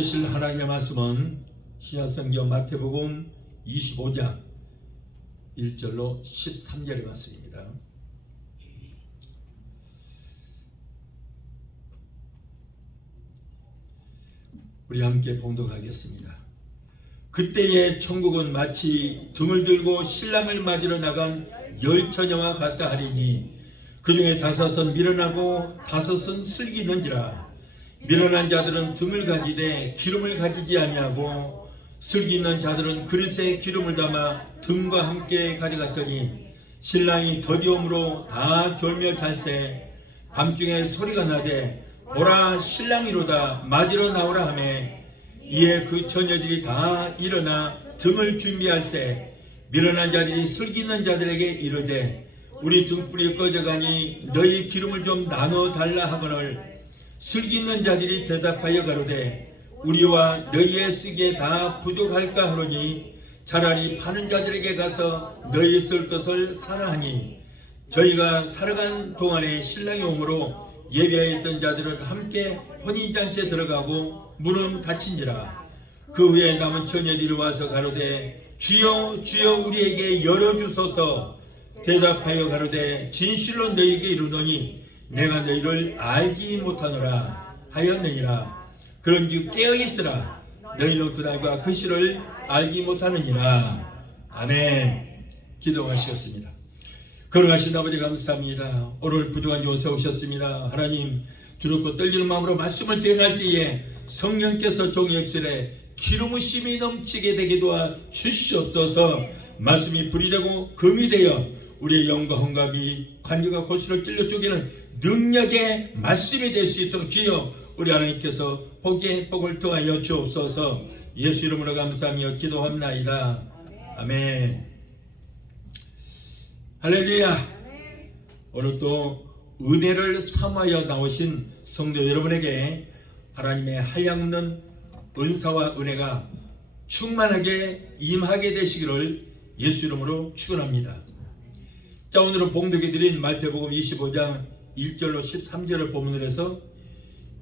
들으실 하나님의 말씀은 신약성경 마태복음 25장 1절로 13절의 말씀입니다. 우리 함께 봉독하겠습니다. 그때의 천국은 마치 등을 들고 신랑을 맞으러 나간 열 처녀와 같다 하리니 그 중에 다섯은 미련하고 다섯은 슬기는지라. 미련한 자들은 등을 가지되 기름을 가지지 아니하고 슬기 있는 자들은 그릇에 기름을 담아 등과 함께 가져갔더니 신랑이 더디움으로 다 졸며 잘세 밤중에 소리가 나되 보라 신랑이로다 맞으러 나오라 하매 이에 그 처녀들이 다 일어나 등을 준비할세 미련한 자들이 슬기 있는 자들에게 이르되 우리 등불이 꺼져가니 너희 기름을 좀 나눠 달라 하거늘 슬기 있는 자들이 대답하여 가로되 우리와 너희의 쓰기에 다 부족할까 하노니 차라리 파는 자들에게 가서 너희 쓸 것을 사라 하니 저희가 살아간 동안에 신랑이 오므로 예배하여 있던 자들은 함께 혼인잔치에 들어가고 문은 닫힌지라. 그 후에 남은 처녀들이 와서 가로되 주여 주여 우리에게 열어주소서. 대답하여 가로되 진실로 너희에게 이르노니 내가 너희를 알지 못하노라 하였느니라. 그런즉 깨어있으라. 너희는 그날과 그 시를 알지 못하느니라. 아멘. 기도하시겠습니다. 걸어가신 아버지 감사합니다. 오늘 부족한 요 세우셨습니다. 하나님 두렵고 떨리는 마음으로 말씀을 대행할 때에 성령께서 종의 역설에 기름 부심이 넘치게 되게 도와 주시옵소서. 말씀이 불이 되고 금이 되어 우리의 영과 혼갑이 관계가 고시를 찔러 쪼개는 능력의 말씀이 될 수 있도록 주여 우리 하나님께서 복의 복을 통하여 주옵소서. 예수 이름으로 감사하며 기도합나이다. 아멘. 할렐루야. 오늘 또 은혜를 삼하여 나오신 성도 여러분에게 하나님의 한량없는 은사와 은혜가 충만하게 임하게 되시기를 예수 이름으로 축원합니다. 자, 오늘은 봉독해드린 마태복음 25장 1절로 13절을 본문으로 해서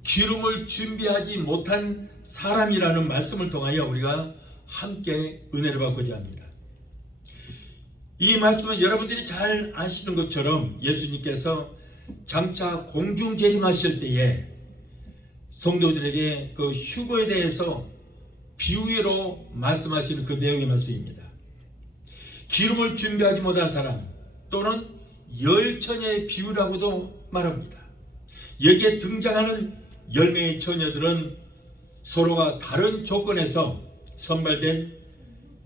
기름을 준비하지 못한 사람이라는 말씀을 통하여 우리가 함께 은혜를 받고자 합니다. 이 말씀은 여러분들이 잘 아시는 것처럼 예수님께서 장차 공중 재림하실 때에 성도들에게 그 휴거에 대해서 비유로 말씀하시는 그 내용의 말씀입니다. 기름을 준비하지 못한 사람 또는 열 처녀의 비유라고도 말합니다. 여기에 등장하는 10명의 처녀들은 서로가 다른 조건에서 선발된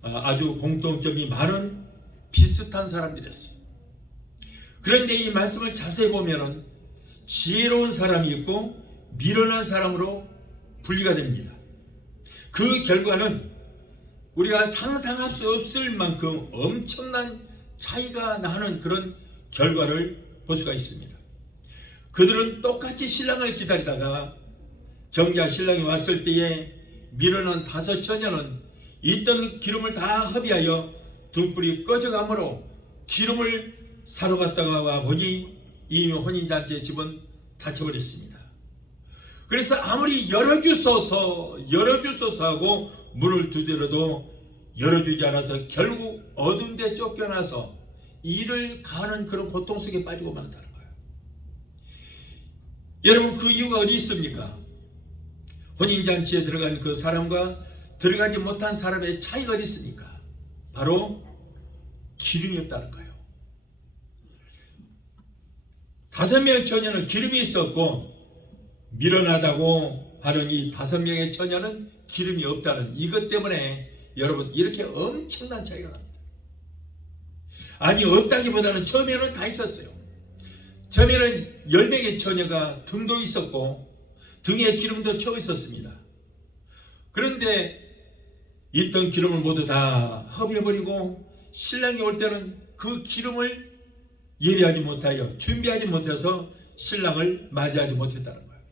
아주 공통점이 많은 비슷한 사람들이었어요. 그런데 이 말씀을 자세히 보면은 지혜로운 사람이 있고 미련한 사람으로 분리가 됩니다. 그 결과는 우리가 상상할 수 없을 만큼 엄청난 차이가 나는 그런 결과를 볼 수가 있습니다. 그들은 똑같이 신랑을 기다리다가 정작 신랑이 왔을 때에 미련한 다섯 처녀는 있던 기름을 다 허비하여 등불이 꺼져가므로 기름을 사러 갔다가 와 보니 이미 혼인잔치의 집은 닫혀버렸습니다. 그래서 아무리 열어주소서 하고 문을 두드려도 열어주지 않아서 결국 어두운 데 쫓겨나서 이를 가는 그런 고통 속에 빠지고 말았다는 거예요. 여러분, 그 이유가 어디 있습니까? 혼인잔치에 들어간 그 사람과 들어가지 못한 사람의 차이가 어디 있습니까? 바로 기름이 없다는 거예요. 5명의 처녀는 기름이 있었고 미련하다고 하는 이 5명의 처녀는 기름이 없다는 이것 때문에 여러분 이렇게 엄청난 차이가 납니다. 아니 없다기보다는 처음에는 다 있었어요. 처음에는 10명의 처녀가 등도 있었고 등에 기름도 채워 있었습니다. 그런데 있던 기름을 모두 다 허비해버리고 신랑이 올 때는 그 기름을 예비하지 못하여 준비하지 못해서 신랑을 맞이하지 못했다는 거예요.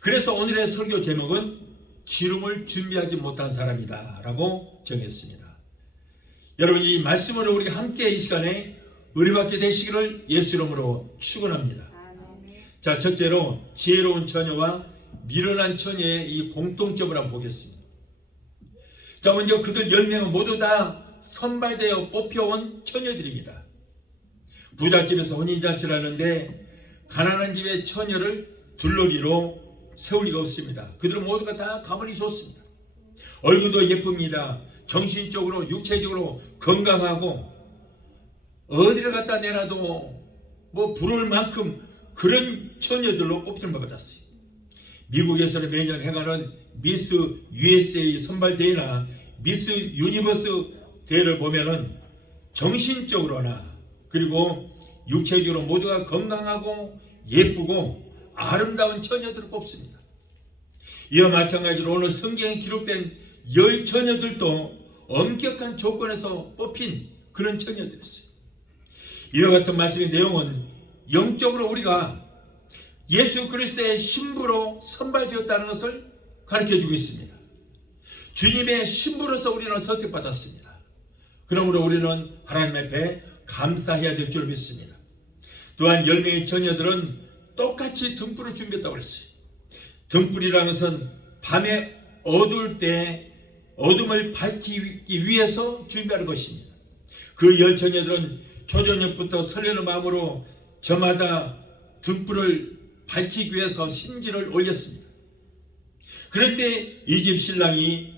그래서 오늘의 설교 제목은 기름을 준비하지 못한 사람이다 라고 정했습니다. 여러분, 이 말씀으로 우리가 함께 이 시간에 은혜받게 되시기를 예수 이름으로 축원합니다. 자, 첫째로 지혜로운 처녀와 미련한 처녀의 이 공통점을 한번 보겠습니다. 자, 먼저 그들 10명은 모두 다 선발되어 뽑혀온 처녀들입니다. 부잣집에서 혼인잔치를 하는데 가난한 집의 처녀를 둘러리로 세울 리가 없습니다. 그들은 모두가 다 가문이 좋습니다. 얼굴도 예쁩니다. 정신적으로 육체적으로 건강하고 어디를 갖다 내놔도 뭐 부러울 만큼 그런 처녀들로 뽑힘을 받았어요. 미국에서는 매년 행하는 미스 USA 선발대회나 미스 유니버스 대회를 보면은 정신적으로나 그리고 육체적으로 모두가 건강하고 예쁘고 아름다운 처녀들을 뽑습니다. 이와 마찬가지로 오늘 성경에 기록된 10처녀들도 엄격한 조건에서 뽑힌 그런 처녀들이었어요. 이와 같은 말씀의 내용은 영적으로 우리가 예수 그리스도의 신부로 선발되었다는 것을 가르쳐주고 있습니다. 주님의 신부로서 우리는 선택받았습니다. 그러므로 우리는 하나님 앞에 감사해야 될 줄 믿습니다. 또한 10명의 처녀들은 똑같이 등불을 준비했다고 했어요. 등불이라는 것은 밤에 어두울 때 어둠을 밝히기 위해서 준비하는 것입니다. 그 10처녀들은 초저녁부터 설레는 마음으로 저마다 등불을 밝히기 위해서 심지를 올렸습니다. 그런데 이 집 신랑이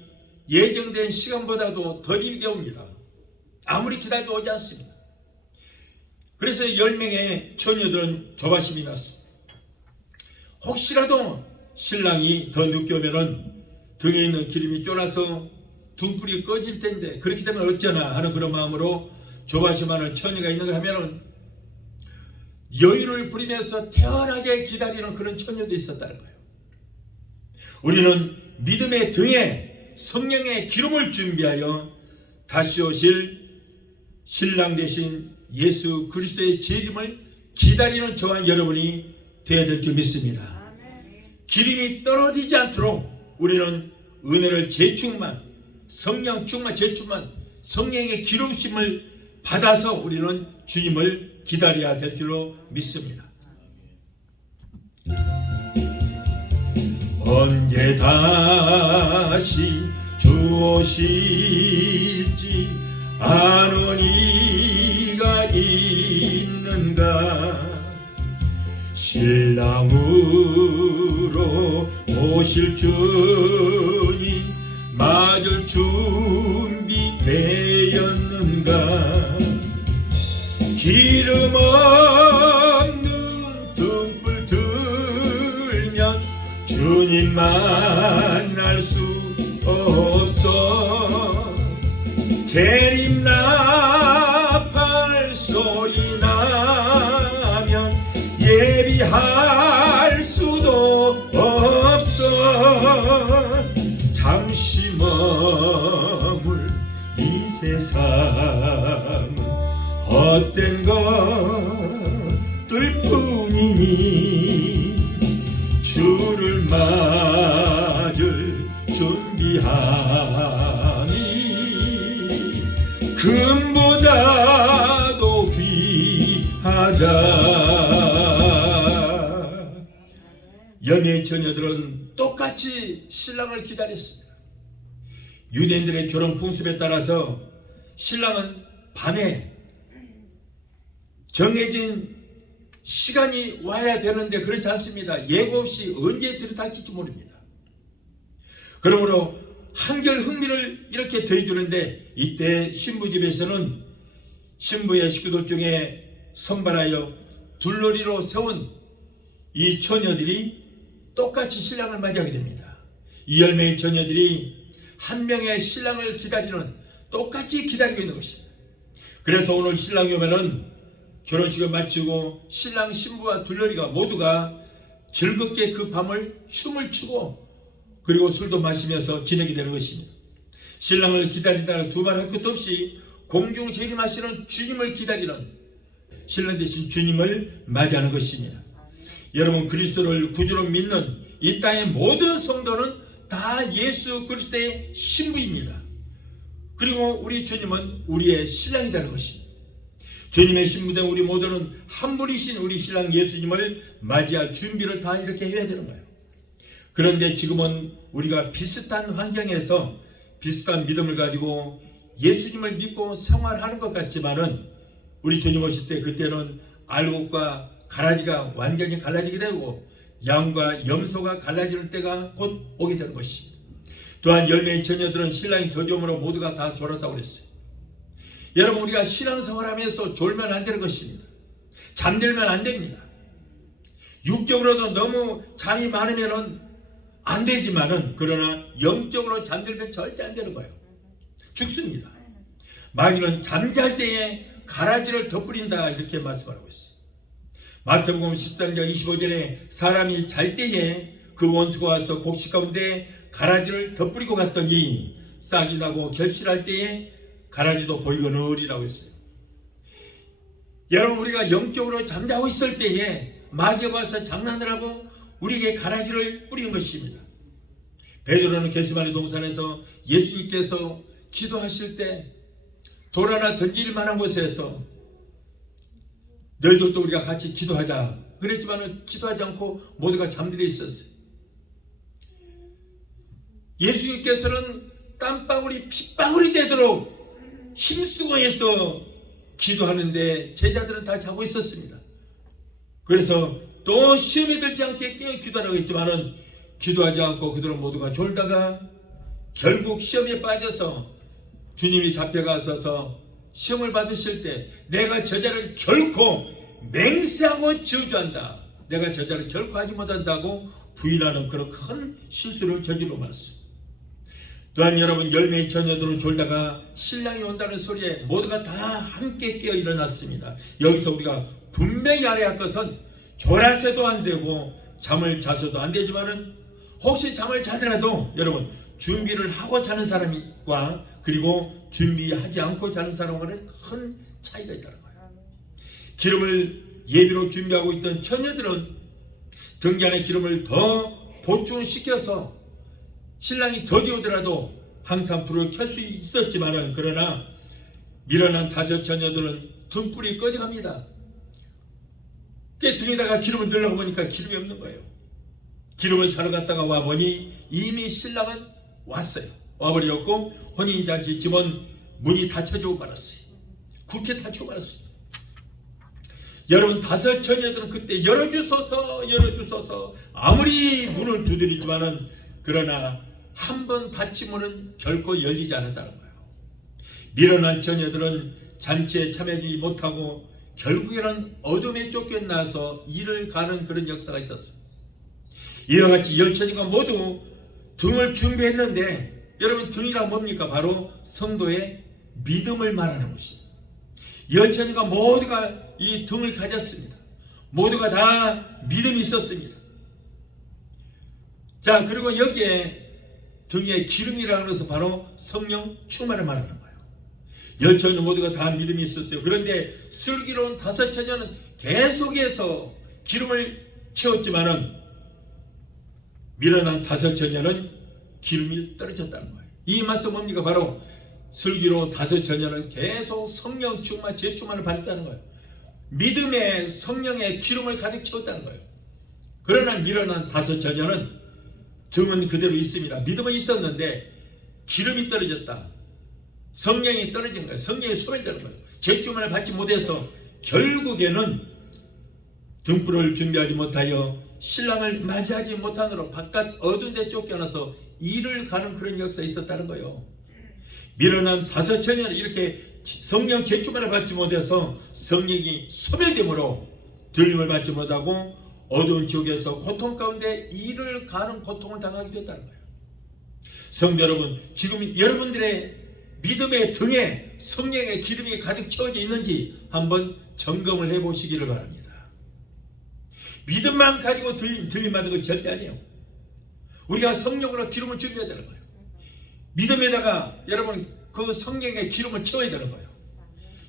예정된 시간보다도 더 길게 옵니다. 아무리 기다려도 오지 않습니다. 그래서 10명의 처녀들은 조바심이 났습니다. 혹시라도 신랑이 더 늦게 오면은 등에 있는 기름이 쫄아서 등불이 꺼질 텐데 그렇게 되면 어쩌나 하는 그런 마음으로 조바심하는 처녀가 있는가 하면은 여유를 부리면서 태연하게 기다리는 그런 처녀도 있었다는 거예요. 우리는 믿음의 등에 성령의 기름을 준비하여 다시 오실 신랑 되신 예수 그리스도의 재림을 기다리는 저와 여러분이 되어야 될 줄 믿습니다. 기름이 떨어지지 않도록 우리는 은혜를 재충만, 성령 충만, 재충만, 성령의 기름심을 받아서 우리는 주님을 기다려야 될 줄로 믿습니다. 언제 다시 주 오실지 아는 이가 있는가. 신랑으로 오실 주님 맞을 준비되었는가. 기름 없는 등불 들면 주님 만날 수 없어. 재림 나팔 소리 나면 예비할 수도 없어. 잠시 머물 이 세상은 헛된 것들 뿐이니 주를 맞을 준비하니 금보다도 귀하다. 연예인 처녀들은 똑같이 신랑을 기다렸습니다. 유대인들의 결혼 풍습에 따라서 신랑은 밤에 정해진 시간이 와야 되는데 그렇지 않습니다. 예고 없이 언제 들이닥칠지 모릅니다. 그러므로 한결 흥미를 이렇게 더해주는데 이때 신부 집에서는 신부의 식구들 중에 선발하여 둘러리로 세운 이 처녀들이 똑같이 신랑을 맞이하게 됩니다. 이 10명의 처녀들이 한 명의 신랑을 기다리는 똑같이 기다리고 있는 것입니다. 그래서 오늘 신랑이 오면은 결혼식을 마치고 신랑 신부와 둘러리가 모두가 즐겁게 그 밤을 춤을 추고 그리고 술도 마시면서 지내게 되는 것입니다. 신랑을 기다린다는 두말할 것도 없이 공중 재림하시는 주님을 기다리는 신랑 되신 주님을 맞이하는 것입니다. 여러분, 그리스도를 구주로 믿는 이 땅의 모든 성도는 다 예수 그리스도의 신부입니다. 그리고 우리 주님은 우리의 신랑이라는 것입니다. 주님의 신부된 우리 모두는 한 분이신 우리 신랑 예수님을 맞이할 준비를 다 이렇게 해야 되는 거예요. 그런데 지금은 우리가 비슷한 환경에서 비슷한 믿음을 가지고 예수님을 믿고 생활하는 것 같지만은 우리 주님 오실 때 그때는 알곡과 가라지가 완전히 갈라지게 되고 양과 염소가 갈라지는 때가 곧 오게 되는 것입니다. 또한 열매의 처녀들은 신랑이 더디움으로 모두가 다 졸았다고 그랬어요. 여러분, 우리가 신앙생활하면서 졸면 안 되는 것입니다. 잠들면 안 됩니다. 육적으로도 너무 잠이 많으면 안 되지만은, 그러나 영적으로 잠들면 절대 안 되는 거예요. 죽습니다. 마귀는 잠잘 때에 가라지를 덧뿌린다, 이렇게 말씀하고 있어요. 마태복음 13장 25절에 사람이 잘 때에 그 원수가 와서 곡식 가운데 가라지를 덧뿌리고 갔더니 싹이 나고 결실할 때에 가라지도 보이거늘이라고 했어요. 여러분, 우리가 영적으로 잠자고 있을 때에 마귀가 와서 장난을 하고 우리에게 가라지를 뿌리는 것입니다. 베드로는 겟세마네 동산에서 예수님께서 기도하실 때 돌 하나 던질 만한 곳에서 너희들도 우리가 같이 기도하자 그랬지만 기도하지 않고 모두가 잠들어 있었어요. 예수님께서는 땀방울이 핏방울이 되도록 힘쓰고 해서 기도하는데 제자들은 다 자고 있었습니다. 그래서 또 시험에 들지 않게 깨어 기도하라고 했지만은 기도하지 않고 그들은 모두가 졸다가 결국 시험에 빠져서 주님이 잡혀가셔서 시험을 받으실 때 내가 저자를 결코 맹세하고 저주한다, 내가 저자를 결코 하지 못한다고 부인하는 그런 큰 실수를 저지르고 말았어요. 또한 여러분, 열매의 처녀들은 졸다가 신랑이 온다는 소리에 모두가 다 함께 깨어 일어났습니다. 여기서 우리가 분명히 알아야 할 것은 졸아서도 안 되고 잠을 자서도 안 되지만은 혹시 잠을 자더라도 여러분, 준비를 하고 자는 사람과 그리고 준비하지 않고 자는 사람과는 큰 차이가 있다는 거예요. 기름을 예비로 준비하고 있던 처녀들은 등잔에 기름을 더 보충시켜서 신랑이 더디오더라도 항상 불을 켤 수 있었지만은, 그러나 미련한 다섯 처녀들은 등불이 꺼져갑니다. 등에다가 기름을 넣으려고 보니까 기름이 없는 거예요. 기름을 사러 갔다가 와보니 이미 신랑은 왔어요. 와버렸고 혼인잔치 집은 문이 닫혀지고 말았어요. 굳게 닫히고 말았어요. 여러분, 다섯 처녀들은 그때 열어주소서 열어주소서 아무리 문을 두드리지만은, 그러나 한 번 닫힌 문은 결코 열리지 않았다는 거예요. 미련한 처녀들은 잔치에 참여하지 못하고 결국에는 어둠에 쫓겨나서 일을 가는 그런 역사가 있었습니다. 이와 같이 열 처녀가 모두 등을 준비했는데, 여러분, 등이란 뭡니까? 바로 성도의 믿음을 말하는 것입니다. 열 처녀가 모두가 이 등을 가졌습니다. 모두가 다 믿음이 있었습니다. 자, 그리고 여기에 등에 기름이라는 것은 바로 성령 충만을 말하는 거예요. 열 처녀 모두가 다 믿음이 있었어요. 그런데 슬기로운 다섯 처녀는 계속해서 기름을 채웠지만은 미련한 다섯 처녀는 기름이 떨어졌다는 거예요. 이 말씀 뭡니까? 바로 슬기로운 다섯 처녀는 계속 성령 충만, 재충만을 받았다는 거예요. 믿음의 성령의 기름을 가득 채웠다는 거예요. 그러나 미련한 다섯 처녀는 등은 그대로 있습니다. 믿음은 있었는데 기름이 떨어졌다, 성령이 떨어진 거예요. 성령이 소멸되는 거예요. 재충만을 받지 못해서 결국에는 등불을 준비하지 못하여 신랑을 맞이하지 못하므로 바깥 어두운 데 쫓겨나서 일을 가는 그런 역사가 있었다는 거예요. 미련한 다섯 처녀는 이렇게 성령 재충만을 받지 못해서 성령이 소멸됨으로 들림을 받지 못하고 어두운 지옥에서 고통 가운데 일을 가는 고통을 당하게 됐다는 거예요. 성도 여러분, 지금 여러분들의 믿음의 등에 성령의 기름이 가득 채워져 있는지 한번 점검을 해보시기를 바랍니다. 믿음만 가지고 들림 받는 것이 절대 아니에요. 우리가 성령으로 기름을 준비해야 되는 거예요. 믿음에다가 여러분 그 성령의 기름을 채워야 되는 거예요.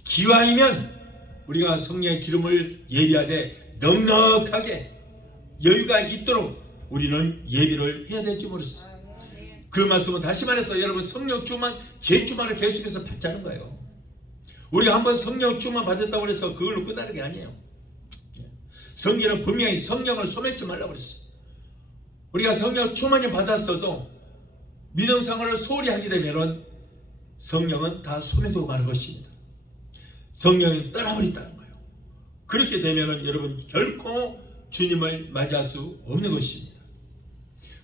기왕이면 우리가 성령의 기름을 예비하되 넉넉하게 여유가 있도록 우리는 예비를 해야 될지 모르겠어요. 그 말씀은 다시 말해서 여러분, 성령 충만, 재충만을 계속해서 받자는 거예요. 우리가 한번 성령 충만 받았다고 해서 그걸로 끝나는 게 아니에요. 성경은 분명히 성령을 소멸치 말라고 그랬어요. 우리가 성령 충만히 받았어도 믿음 생활을 소홀히 하게 되면 성령은 다 소멸되고 마는 것입니다. 성령은 떠나버린다는 거예요. 그렇게 되면 여러분 결코 주님을 맞이할 수 없는 것입니다.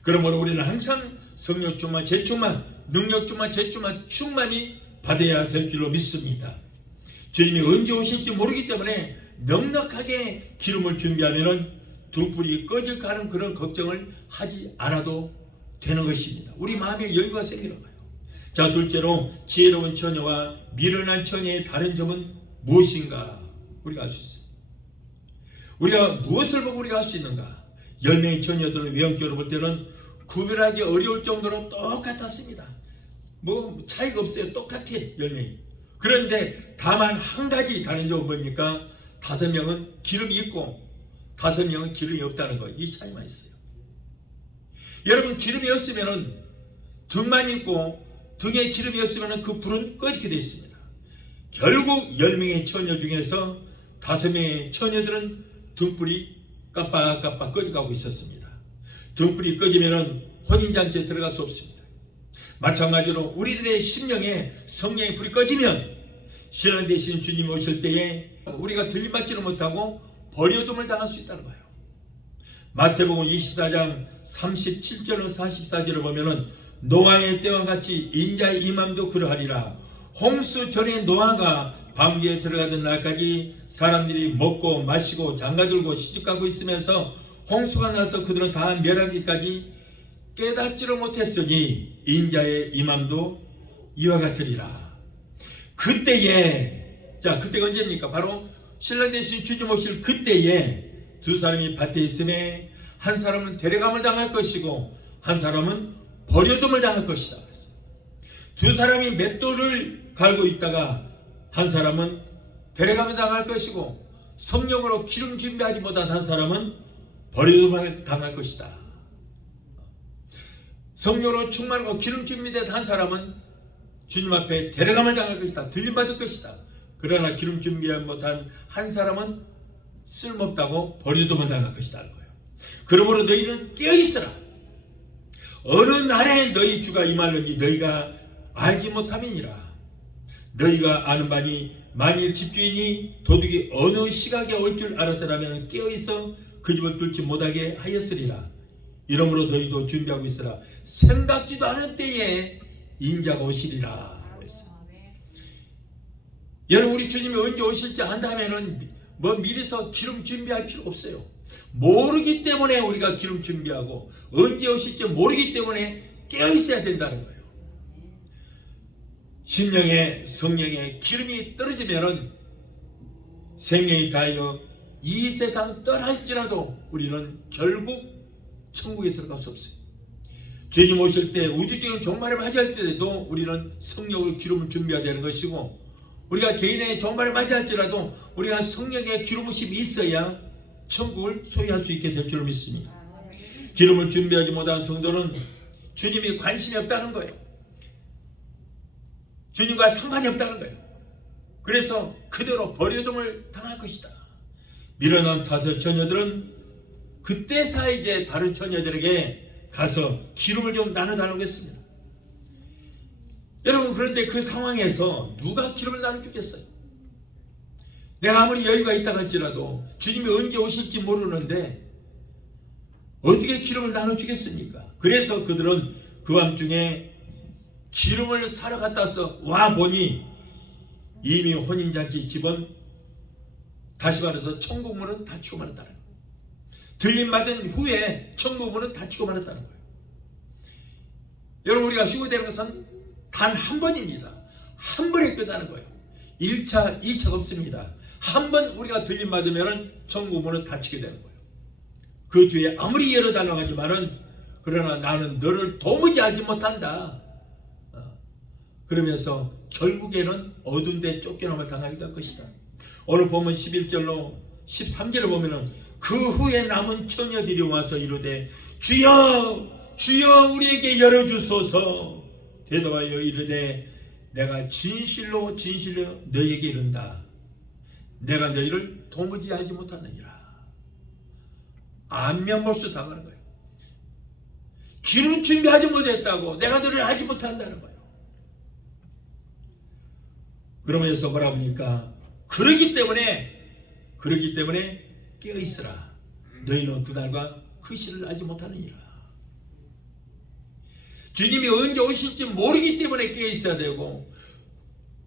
그러므로 우리는 항상 성령 충만, 재충만, 능력 충만, 재충만 충만히 받아야 될 줄로 믿습니다. 주님이 언제 오실지 모르기 때문에 넉넉하게 기름을 준비하면 등불이 꺼질까 하는 그런 걱정을 하지 않아도 되는 것입니다. 우리 마음에 여유가 생기는 거예요. 자, 둘째로 지혜로운 처녀와 미련한 처녀의 다른 점은 무엇인가 우리가 알 수 있어요. 우리가 무엇을 보고 우리가 알 수 있는가? 10명의 처녀들은 외형적으로 볼 때는 구별하기 어려울 정도로 똑같았습니다. 뭐 차이가 없어요. 똑같아 10명이. 그런데 다만 한 가지 다른 점은 뭡니까? 5명은 기름이 있고 5명은 기름이 없다는 거. 이 차이만 있어요. 여러분 기름이 없으면 등만 있고 등에 기름이 없으면 그 불은 꺼지게 되어 있습니다. 결국 10명의 처녀 중에서 5명의 처녀들은 등불이 깜빡깜빡 꺼져가고 있었습니다. 등불이 꺼지면 혼인잔치에 들어갈 수 없습니다. 마찬가지로 우리들의 심령에 성령의 불이 꺼지면 신랑 되신 주님이 오실 때에 우리가 들림받지를 못하고 버려둠을 당할 수 있다는 거예요. 마태복음 24장 37절로 44절을 보면은 노아의 때와 같이 인자의 임함도 그러하리라. 홍수 전에 노아가 방주에 들어가던 날까지 사람들이 먹고 마시고 장가들고 시집가고 있으면서 홍수가 나서 그들은 다 멸하기까지 깨닫지를 못했으니 인자의 임함도 이와 같으리라. 그때에, 자, 그때가 언제입니까? 바로 신랑 되신 주님 오실 그때에 두 사람이 밭에 있음에 한 사람은 데려감을 당할 것이고 한 사람은 버려둠을 당할 것이다. 두 사람이 맷돌을 갈고 있다가 한 사람은 데려감을 당할 것이고 성령으로 기름 준비하지 못한 한 사람은 버려둠을 당할 것이다. 성령으로 충만하고 기름 준비된 한 사람은 주님 앞에 데려감을 당할 것이다. 들림받을 것이다. 그러나 기름 준비하지 못한 한 사람은 쓸모없다고 버려둠을 당할 것이다. 거예요. 그러므로 너희는 깨어있어라. 어느 날에 너희 주가 임하는지 너희가 알지 못함이니라. 너희가 아는 바니 만일 집주인이 도둑이 어느 시각에 올 줄 알았더라면 깨어있어 그 집을 뚫지 못하게 하였으리라. 이러므로 너희도 준비하고 있으라. 생각지도 않은 때에 인자가 오시리라. 여러분 우리 주님이 언제 오실지 안다면은 뭐 미리서 기름 준비할 필요 없어요. 모르기 때문에 우리가 기름 준비하고 언제 오실지 모르기 때문에 깨어있어야 된다는 거예요. 심령에 성령에 기름이 떨어지면은 생명이 다하여 이 세상 떠날지라도 우리는 결국 천국에 들어갈 수 없어요. 주님 오실 때 우주적인 종말을 맞이할 때에도 우리는 성령의 기름을 준비해야 되는 것이고 우리가 개인의 종말을 맞이할지라도 우리가 성령의 기름 부심이 있어야 천국을 소유할 수 있게 될 줄 믿습니다. 기름을 준비하지 못한 성도는 주님이 관심이 없다는 거예요. 주님과 상관이 없다는 거예요. 그래서 그대로 버려둠을 당할 것이다. 미련한 5 처녀들은 그때서 이제 다른 처녀들에게 가서 기름을 좀 나눠달라고 했습니다. 여러분 그런데 그 상황에서 누가 기름을 나눠주겠어요? 내가 아무리 여유가 있다 할지라도 주님이 언제 오실지 모르는데 어떻게 기름을 나눠주겠습니까? 그래서 그들은 그 밤중에 기름을 사러 갔다 와서 와 보니 이미 혼인잔치 집은 다시 말해서 천국문은 닫히고 말았다는 거예요. 들림받은 후에 천국문은 닫히고 말았다는 거예요. 여러분 우리가 휴거되는 것은 단 한 번입니다. 한 번에 끝나는 거예요. 1차, 2차가 없습니다. 한 번 우리가 들림받으면 천국문은 닫히게 되는 거예요. 그 뒤에 아무리 열어달라고 하지만은 그러나 나는 너를 도무지 알지 못한다. 그러면서 결국에는 어두운 데 쫓겨남을 당하게 될 것이다. 오늘 보면 11절로 13절을 보면은 그 후에 남은 처녀들이 와서 이르되 주여 주여 우리에게 열어주소서. 대답하여 이르되 내가 진실로 진실로 너희에게 이른다. 내가 너희를 도무지 알지 못하느니라. 안면몰수 당하는 거예요. 기름 준비하지 못했다고 내가 너를 알지 못한다는 거예요. 그러면서 뭐라 보니까 그러기 때문에 깨어있으라. 너희는 그날과 그 시를 알지 못하느니라. 주님이 언제 오실지 모르기 때문에 깨어있어야 되고,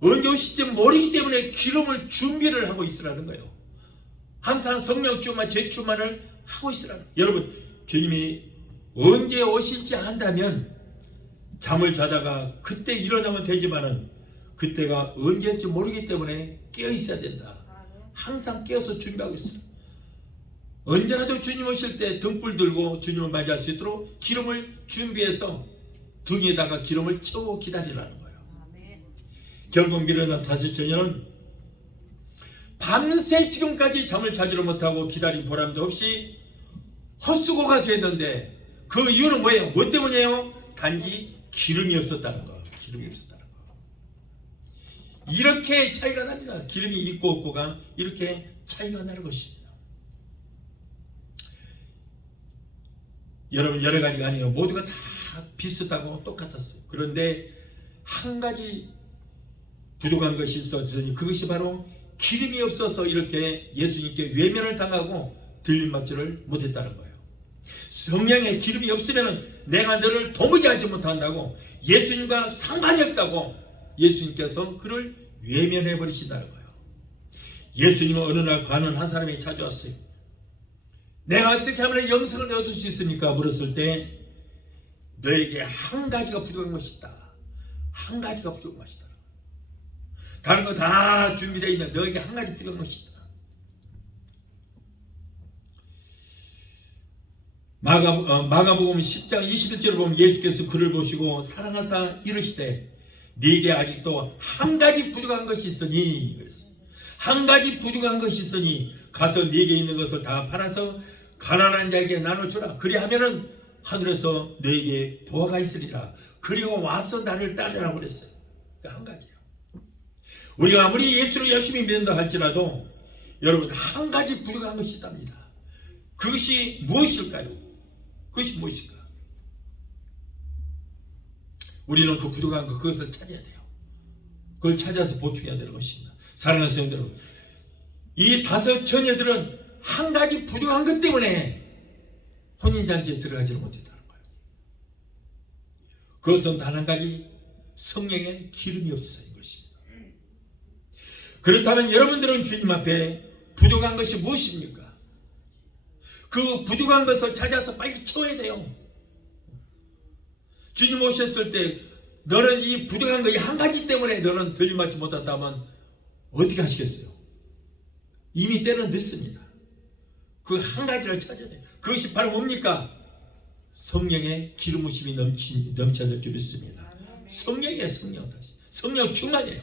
언제 오실지 모르기 때문에 기름을 준비를 하고 있으라는 거예요. 항상 성령 충만, 제 충만을 하고 있으라는 거예요. 여러분, 주님이 언제 오실지 안다면 잠을 자다가 그때 일어나면 되지만은 그때가 언제일지 모르기 때문에 깨어있어야 된다. 항상 깨어서 준비하고 있어요. 언제라도 주님 오실 때 등불 들고 주님을 맞이할 수 있도록 기름을 준비해서 등에다가 기름을 채우고 기다리라는 거예요. 결국 미련한 다섯 처녀는 밤새 지금까지 잠을 자지를 못하고 기다린 보람도 없이 헛수고가 됐는데 그 이유는 뭐예요? 뭐 때문이에요? 단지 기름이 없었다는 거. 기름이 없었다는 거. 이렇게 차이가 납니다. 기름이 있고 없고가 이렇게 차이가 나는 것입니다. 여러분, 여러 가지가 아니에요. 모두가 다 비슷하고 똑같았어요. 그런데 한 가지 부족한 것이 있었으니 그것이 바로 기름이 없어서 이렇게 예수님께 외면을 당하고 들림받지를 못했다는 거예요. 성령의 기름이 없으면 내가 너를 도무지 알지 못한다고, 예수님과 상관이 없다고 예수님께서 그를 외면해 버리신다는 거예요. 예수님은 어느 날 관원 한 사람이 찾아왔어요. 내가 어떻게 하면 영생을 얻을 수 있습니까? 물었을 때 너에게 한 가지가 부족한 것이다. 한 가지가 부족한 것이다. 다른 거 다 준비되어 있는 너에게 한 가지 부족한 것이다. 마가복음 10장 21절을 보면 예수께서 그를 보시고 사랑하사 이르시되 네게 아직도 한 가지 부족한 것이 있으니, 그랬어요. 한 가지 부족한 것이 있으니 가서 네게 있는 것을 다 팔아서 가난한 자에게 나눠주라. 그리하면은 하늘에서 너에게 보화가 있으리라. 그리고 와서 나를 따르라고 그랬어요. 한 가지요. 우리가 아무리 예수를 열심히 믿는다 할지라도 여러분, 한 가지 부족한 것이 있답니다. 그것이 무엇일까요? 그것이 무엇일까? 우리는 그 부족한 것, 그것을 찾아야 돼요. 그걸 찾아서 보충해야 되는 것입니다. 사랑하는 성도 여러분, 이 다섯 처녀들은 한 가지 부족한 것 때문에 혼인잔치에 들어가지를 못했다는 거예요. 그것은 단 한 가지, 성령의 기름이 없어서인 것입니다. 그렇다면 여러분들은 주님 앞에 부족한 것이 무엇입니까? 그 부족한 것을 찾아서 빨리 채워야 돼요. 주님 오셨을 때 너는 이 부족한 거 이 한 가지 때문에 너는 들림받지 못했다면 어떻게 하시겠어요? 이미 때는 늦습니다. 그 한 가지를 찾아야 돼요. 그것이 바로 뭡니까? 성령의 기름 부심이 넘쳐야 될 줄 믿습니다. 성령이에요. 성령 충만이에요.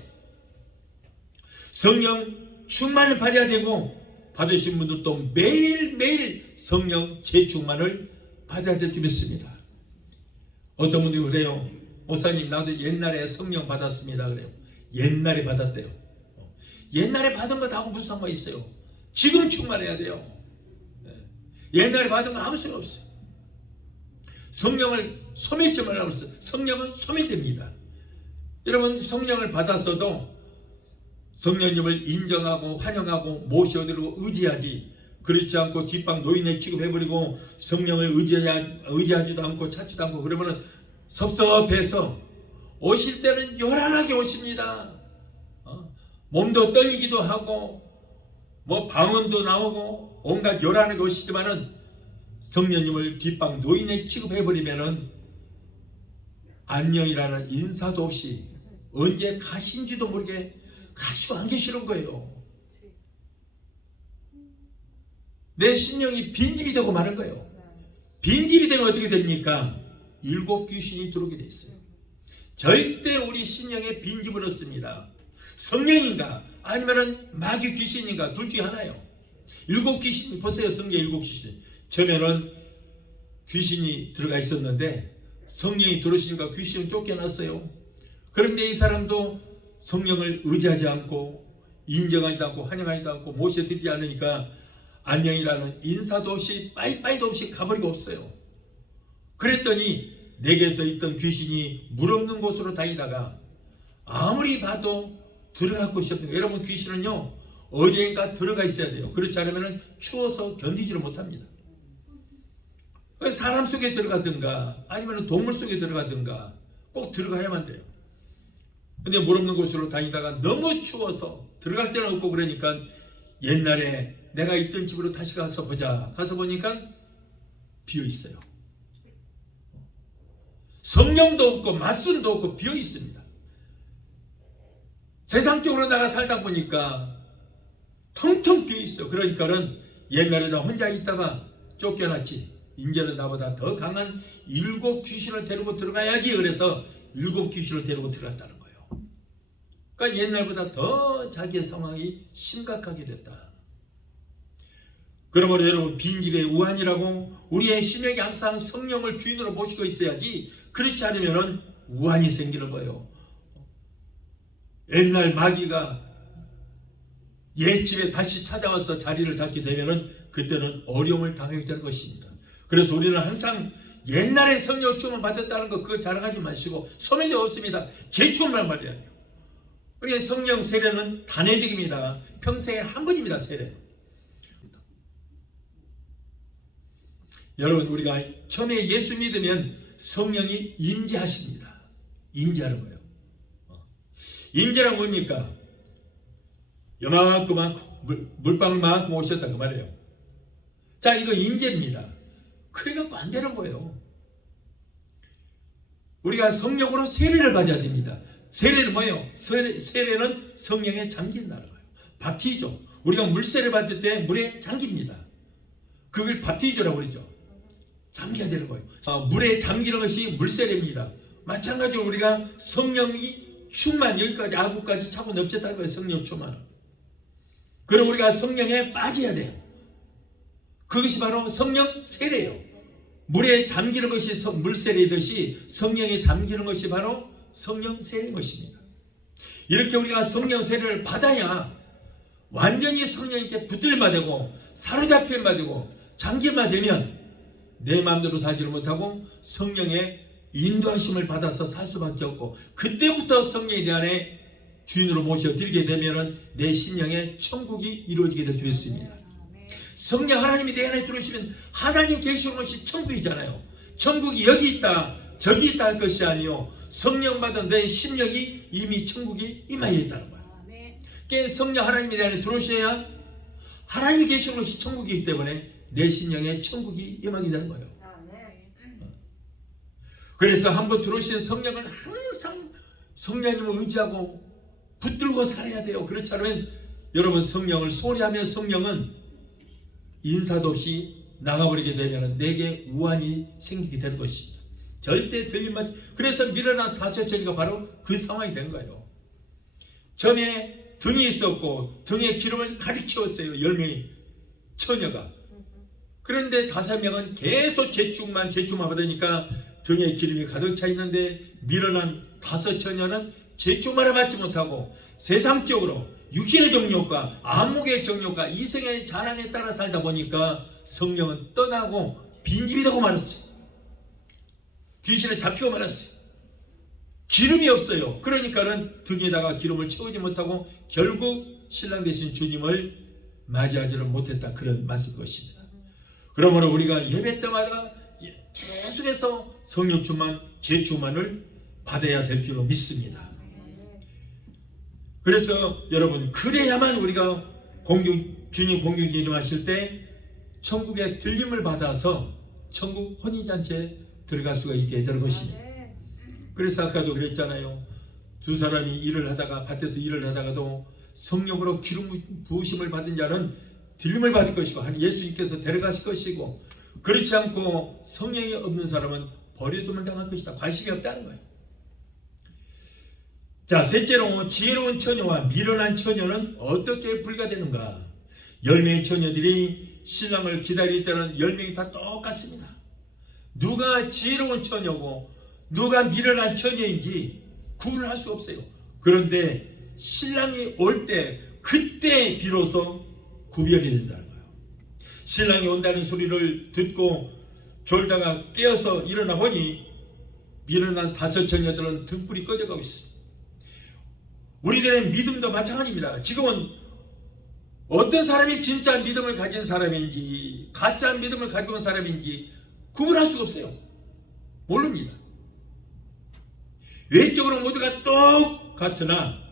성령 충만을 받아야 되고, 받으신 분들도 매일매일 성령 재충만을 받아야 될 줄 믿습니다. 어떤 분들이 그래요. 목사님, 나도 옛날에 성령 받았습니다. 그래요. 옛날에 받았대요. 옛날에 받은 거 다하고 무슨 상관이 있어요? 지금 충만해야 돼요. 옛날에 받은 건 아무 소용 없어요. 성령을 소멸지 말라고 했어요. 성령은 소멸됩니다. 여러분, 성령을 받았어도 성령님을 인정하고 환영하고 모셔드리고 의지하지, 그렇지 않고 뒷방 노인에 취급해버리고 성령을 의지하지도 않고 찾지도 않고 그러면 섭섭해서 오실 때는 요란하게 오십니다. 몸도 떨리기도 하고 뭐 방언도 나오고 온갖 요란하게 오시지만은 성령님을 뒷방 노인에 취급해버리면은 안녕이라는 인사도 없이 언제 가신지도 모르게 가시고 안 계시는 거예요. 내 신령이 빈집이 되고 마는 거예요. 빈집이 되면 어떻게 됩니까? 일곱 귀신이 들어오게 돼 있어요. 절대 우리 신령에 빈집은 없습니다. 성령인가 아니면은 마귀 귀신인가 둘 중에 하나예요. 일곱 귀신 보세요. 성경 일곱 귀신. 처음에는 귀신이 들어가 있었는데 성령이 들어오시니까 귀신은 쫓겨났어요. 그런데 이 사람도 성령을 의지하지 않고 인정하지도 않고 환영하지도 않고 모셔드리지 않으니까 안녕이라는 인사도 없이 빠이빠이도 없이 가버리고 없어요. 그랬더니 내게서 있던 귀신이 물 없는 곳으로 다니다가 아무리 봐도 들어갈 곳이 없는 거예요. 여러분, 귀신은요 어디인가 들어가 있어야 돼요. 그렇지 않으면 추워서 견디지를 못합니다. 사람 속에 들어가든가 아니면 동물 속에 들어가든가 꼭 들어가야만 돼요. 근데 물 없는 곳으로 다니다가 너무 추워서 들어갈 데는 없고 그러니까 옛날에 내가 있던 집으로 다시 가서 보자. 가서 보니까 비어 있어요. 성령도 없고 맞순도 없고 비어 있습니다. 세상적으로 나가 살다 보니까 텅텅 비어 있어. 그러니까는 옛날에 나 혼자 있다가 쫓겨났지. 이제는 나보다 더 강한 7 귀신을 데리고 들어가야지. 그래서 7 귀신을 데리고 들어갔다는 거예요. 그러니까 옛날보다 더 자기의 상황이 심각하게 됐다. 그러므로 여러분, 빈집의 우환이라고 우리의 심령이 항상 성령을 주인으로 모시고 있어야지. 그렇지 않으면 우환이 생기는 거예요. 옛날 마귀가 옛집에 다시 찾아와서 자리를 잡게 되면 그때는 어려움을 당하게 될 것입니다. 그래서 우리는 항상 옛날에 성령 주음을 받았다는 거 그거 자랑하지 마시고, 소멸이 없습니다. 제주음만 말해야 돼요. 그러니까 성령 세례는 단회적입니다. 평생에 한 번입니다. 세례는. 여러분, 우리가 처음에 예수 믿으면 성령이 임재하십니다. 임재하는 거예요. 임재란 뭡니까? 요만큼만 물방울만큼 오셨다 그 말이에요. 자, 이거 임재입니다. 그래갖고 안 되는 거예요. 우리가 성령으로 세례를 받아야 됩니다. 세례는 뭐예요? 세례는 성령에 잠긴다는 거예요. 바티죠. 우리가 물세례 받을 때 물에 잠깁니다. 그걸 바티조라고 그러죠. 잠겨야 되는 거예요. 물에 잠기는 것이 물세례입니다. 마찬가지로 우리가 성령이 충만, 여기까지 아구까지 차고 넘쳤다는 거예요. 성령 충만은. 그럼 우리가 성령에 빠져야 돼요. 그것이 바로 성령 세례예요. 물에 잠기는 것이 물세례이듯이 성령에 잠기는 것이 바로 성령 세례인 것입니다. 이렇게 우리가 성령 세례를 받아야 완전히 성령님께 붙들만 되고 사로잡힐만 되고 잠길만 되면 내 마음대로 살지를 못하고 성령의 인도하심을 받아서 살 수밖에 없고, 그때부터 성령이 내 안에 주인으로 모셔드리게 되면 내 심령의 천국이 이루어지게 될 수 있습니다. 성령 하나님이 내 안에 들어오시면 하나님 계시는 것이 천국이잖아요. 천국이 여기 있다 저기 있다 할 것이 아니요, 성령 받은 내 심령이 이미 천국이 임하여 있다는 거예요. 그러니까 성령 하나님이 내 안에 들어오셔야 하나님이 계시는 것이 천국이기 때문에 내 심령에 천국이 임하게 되는 거예요. 그래서 한번 들어오신 성령은 항상 성령님을 의지하고 붙들고 살아야 돼요. 그렇지 않으면 여러분, 성령을 소홀히 하면 성령은 인사도 없이 나가버리게 되면 내게 우환이 생기게 될 것입니다. 절대 들림만. 그래서 미련한 5처녀가 바로 그 상황이 된 거예요. 전에 등이 있었고 등에 기름을 가득 채웠어요. 10명의 처녀가. 그런데 5명은 계속 제충만 받으니까 등에 기름이 가득 차 있는데, 미련한 5처녀는 제충만을 받지 못하고 세상적으로 육신의 정욕과 안목의 정욕과 이성의 자랑에 따라 살다 보니까 성령은 떠나고 빈집이 되고 말았어요. 귀신에 잡히고 말았어요. 기름이 없어요. 그러니까는 등에다가 기름을 채우지 못하고 결국 신랑 되신 주님을 맞이하지를 못했다, 그런 말씀일 것입니다. 그러므로 우리가 예배 때마다 계속해서 성령 충만, 제 충만을 받아야 될 줄로 믿습니다. 그래서 여러분, 그래야만 우리가 주님 공경에 일어나실 때 천국의 들림을 받아서 천국 혼인잔치에 들어갈 수가 있게 될 것입니다. 그래서 아까도 그랬잖아요. 2 사람이 일을 하다가, 밭에서 일을 하다가도 성령으로 기름 부으심을 받은 자는 들림을 받을 것이고 예수님께서 데려가실 것이고, 그렇지 않고 성령이 없는 사람은 버려두면 당할 것이다. 관심이 없다는 거예요. 자, 셋째로 지혜로운 처녀와 미련한 처녀는 어떻게 분리되는가? 10명의 처녀들이 신랑을 기다릴 때는 10명이 다 똑같습니다. 누가 지혜로운 처녀고 누가 미련한 처녀인지 구분할 수 없어요. 그런데 신랑이 올 때, 그때 비로소 구별이 된다는 거예요. 신랑이 온다는 소리를 듣고 졸다가 깨어서 일어나 보니 일어난 5 처녀들은 등불이 꺼져가고 있습니다. 우리들의 믿음도 마찬가지입니다. 지금은 어떤 사람이 진짜 믿음을 가진 사람인지 가짜 믿음을 가지고 온 사람인지 구분할 수가 없어요. 모릅니다. 외적으로 모두가 똑같으나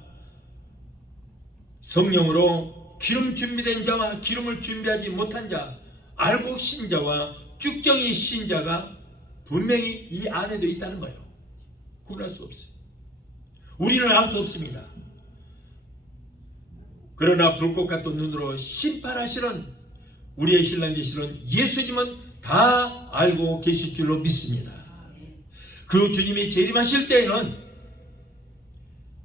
성령으로 기름 준비된 자와 기름을 준비하지 못한 자, 알곡 신자와 쭉정이 신자가 분명히 이 안에도 있다는 거예요. 구분할 수 없어요. 우리는 알 수 없습니다. 그러나 불꽃 같은 눈으로 심판하시는 우리의 신랑 되시는 예수님은 다 알고 계실 줄로 믿습니다. 그 주님이 재림하실 때에는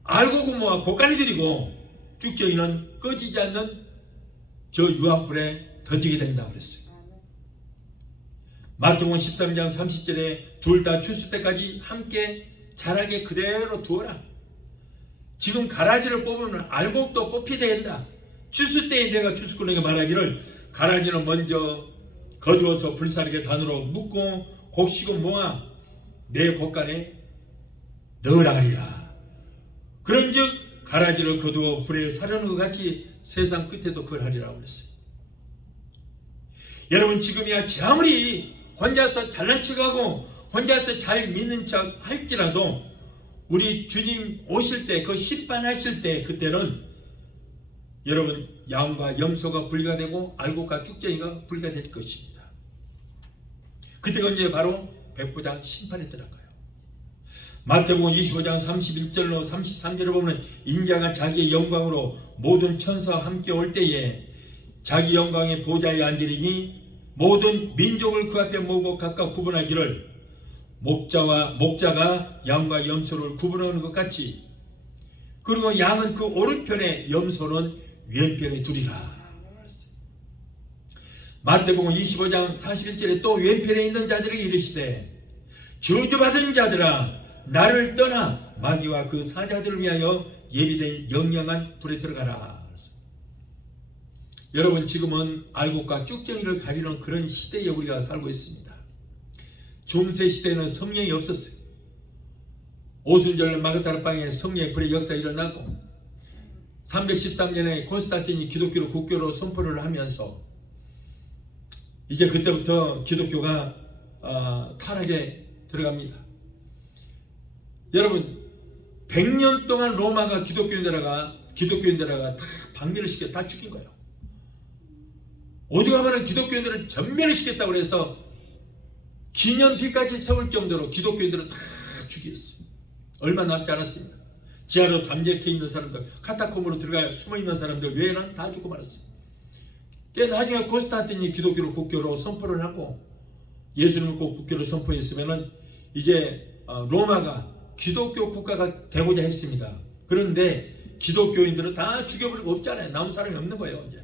알고 구모와 곶간이 드리고 쭉정이는 꺼지지 않는 저 유황불에 던지게 된다고 그랬어요. 마태복음 13장 30절에 둘 다 추수 때까지 함께 자라게 그대로 두어라. 지금 가라지를 뽑으면 알곡도 뽑히게 된다. 추수 때에 내가 추수꾼에게 말하기를 가라지는 먼저 거두어서 불사르게 단으로 묶고 곡식은 모아 내 곶간에 넣으라 하리라. 그런즉 가라지를 거두어 불에 사르는 것 같이 세상 끝에도 그걸 하리라고 그랬어요. 여러분, 지금이야 아무리 혼자서 잘난 척하고 혼자서 잘 믿는 척 할지라도 우리 주님 오실 때, 그 심판하실 때, 그때는 여러분 양과 염소가 분리가 되고 알곡과 쭉정이가 분리가 될 것입니다. 그때가 언제? 바로 백부장 심판에 들어가요. 마태복음 25장 31절로 33절을 보면 인자가 자기의 영광으로 모든 천사와 함께 올 때에 자기 영광의 보좌에 앉으리니 모든 민족을 그 앞에 모으고 각각 구분하기를 목자가 양과 염소를 구분하는 것 같이, 그리고 양은 그 오른편에 염소는 왼편에 두리라. 마태복음 25장 41절에 또 왼편에 있는 자들에게 이르시되 저주받은 자들아 나를 떠나 마귀와 그 사자들을 위하여 예비된 영영한 불에 들어가라. 여러분, 지금은 알곡과 쭉정이를 가리는 그런 시대에 우리가 살고 있습니다. 중세 시대에는 성령이 없었어요. 오순절 마그다라방에 성령의 불의 역사가 일어나고 313년에 콘스탄틴이 기독교를 국교로 선포를 하면서 이제 그때부터 기독교가 타락에 들어갑니다. 여러분, 100년 동안 로마가 기독교인들아가 다 박멸을 시켜 다 죽인 거예요. 어디 가면 기독교인들을 전멸을 시켰다고 해서 기념비까지 세울 정도로 기독교인들을 다 죽였어요. 얼마 남지 않았습니다. 지하로 잠재해 있는 사람들, 카타콤으로 들어가 숨어 있는 사람들 외에는 다 죽고 말았어요. 나중에 콘스탄틴이 기독교를 국교로 선포를 하고 예수님을 꼭 국교로 선포했으면은 이제 로마가 기독교 국가가 되고자 했습니다. 그런데 기독교인들은 다 죽여버리고 없잖아요. 남은 사람이 없는 거예요, 이제.